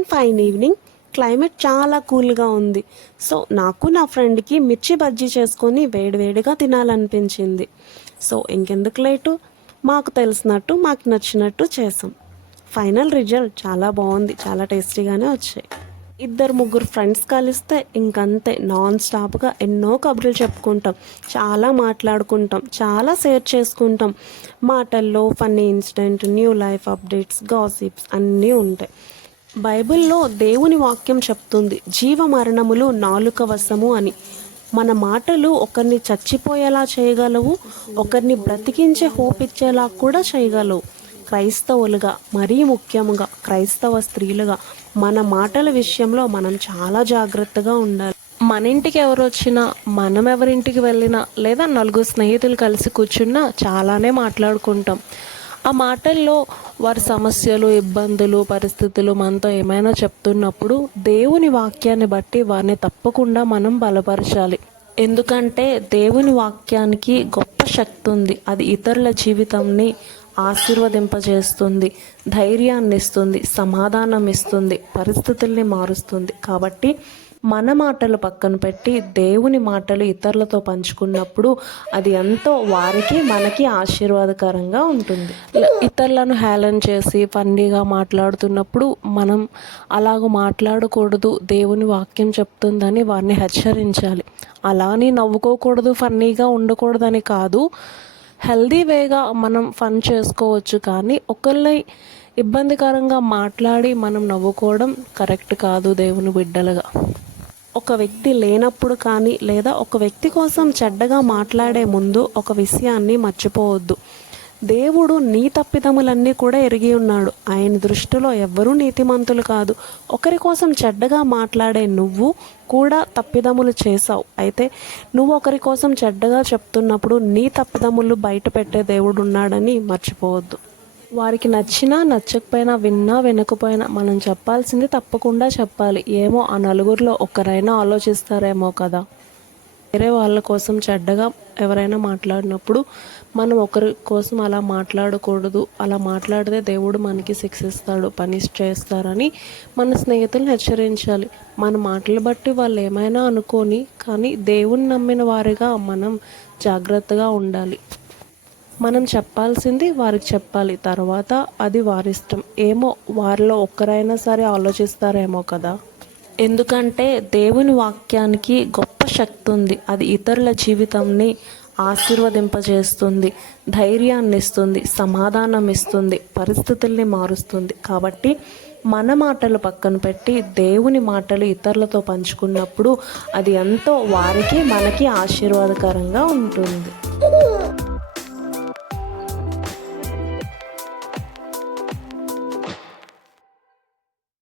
One fine evening climate చాలా కూల్గా ఉంది. సో నాకు నా ఫ్రెండ్కి మిర్చి బజ్జీ చేసుకొని వేడివేడిగా తినాలనిపించింది. సో ఇంకెందుకు లేటు, మాకు తెలిసినట్టు మాకు నచ్చినట్టు చేసాం. ఫైనల్ రిజల్ట్ చాలా బాగుంది, చాలా టేస్టీగానే వచ్చాయి. ఇద్దరు ముగ్గురు ఫ్రెండ్స్ కలిస్తే ఇంకంతే నాన్ స్టాప్గా ఎన్నో కబుర్లు చెప్పుకుంటాం, చాలా మాట్లాడుకుంటాం, చాలా షేర్ చేసుకుంటాం. మాటల్లో funny incident, new life updates, gossips అన్నీ ఉంటాయి. బైబిల్లో దేవుని వాక్యం చెప్తుంది, జీవ మరణములు నాలుక వశము అని. మన మాటలు ఒకరిని చచ్చిపోయేలా చేయగలవు, ఒకరిని బ్రతికించే హోప్ ఇచ్చేలా కూడా చేయగలవు. క్రైస్తవులుగా, మరీ ముఖ్యంగా క్రైస్తవ స్త్రీలుగా మన మాటల విషయంలో మనం చాలా జాగ్రత్తగా ఉండాలి. మన ఇంటికి ఎవరు వచ్చినా, మనం ఎవరింటికి వెళ్ళినా, లేదా నలుగురు స్నేహితులు కలిసి కూర్చున్నా చాలానే మాట్లాడుకుంటాం. ఆ మాటల్లో వారి సమస్యలు, ఇబ్బందులు, పరిస్థితులు మనతో ఏమైనా చెప్తున్నప్పుడు దేవుని వాక్యాన్ని బట్టి వారిని తప్పకుండా మనం బలపరచాలి. ఎందుకంటే దేవుని వాక్యానికి గొప్ప శక్తి ఉంది. అది ఇతరుల జీవితాన్ని ఆశీర్వదింపజేస్తుంది, ధైర్యాన్ని ఇస్తుంది, సమాధానం ఇస్తుంది, పరిస్థితుల్ని మారుస్తుంది. కాబట్టి మన మాటలు పక్కన పెట్టి దేవుని మాటలు ఇతరులతో పంచుకున్నప్పుడు అది ఎంతో వారికి మనకి ఆశీర్వాదకరంగా ఉంటుంది. ఇతరులను హేళన చేసి ఫన్నీగా మాట్లాడుతున్నప్పుడు మనం అలాగ మాట్లాడకూడదు, దేవుని వాక్యం చెప్తుందని వారిని హెచ్చరించాలి. అలానే నవ్వుకోకూడదు, ఫన్నీగా ఉండకూడదని కాదు, హెల్దీ వేగా మనం ఫన్ చేసుకోవచ్చు. కానీ ఒకళ్ళని ఇబ్బందికరంగా మాట్లాడి మనం నవ్వుకోవడం కరెక్ట్ కాదు. దేవుని బిడ్డలుగా ఒక వ్యక్తి లేనప్పుడు కానీ, లేదా ఒక వ్యక్తి కోసం చెడ్డగా మాట్లాడే ముందు ఒక విషయాన్ని మర్చిపోవద్దు. దేవుడు నీ తప్పిదములన్నీ కూడా ఎరిగి ఉన్నాడు. ఆయన దృష్టిలో ఎవ్వరూ నీతిమంతులు కాదు. ఒకరి కోసం చెడ్డగా మాట్లాడే నువ్వు కూడా తప్పిదములు చేసావు. అయితే నువ్వు ఒకరి కోసం చెడ్డగా చెప్తున్నప్పుడు నీ తప్పిదములు బయట పెట్టే దేవుడు ఉన్నాడని మర్చిపోవద్దు. వారికి నచ్చినా నచ్చకపోయినా, విన్నా వినకపోయినా మనం చెప్పాల్సింది తప్పకుండా చెప్పాలి. ఏమో ఆ నలుగురిలో ఒక్కరైనా ఆలోచిస్తారేమో కదా. వేరే వాళ్ళ కోసం చెడ్డగా ఎవరైనా మాట్లాడినప్పుడు మనం ఒకరి కోసం అలా మాట్లాడకూడదు. అలా మాట్లాడితే దేవుడు మనకి శిక్షిస్తాడు, పనిష్ చేస్తారని మన స్నేహితులను హెచ్చరించాలి. మన మాటలు బట్టి వాళ్ళు ఏమైనా అనుకోని, కానీ దేవుని నమ్మిన వారిగా మనం జాగ్రత్తగా ఉండాలి. మనం చెప్పాల్సింది వారికి చెప్పాలి, తర్వాత అది వారిష్టం. ఏమో వారిలో ఒక్కరైనా సరే ఆలోచిస్తారేమో కదా. ఎందుకంటే దేవుని వాక్యానికి గొప్ప శక్తి ఉంది. అది ఇతరుల జీవితాన్ని ఆశీర్వదింపజేస్తుంది, ధైర్యాన్ని ఇస్తుంది, సమాధానం ఇస్తుంది, పరిస్థితుల్ని మారుస్తుంది. కాబట్టి మన మాటలు పక్కన పెట్టి దేవుని మాటలు ఇతరులతో పంచుకున్నప్పుడు అది ఎంతో వారికి మనకి ఆశీర్వాదకరంగా ఉంటుంది.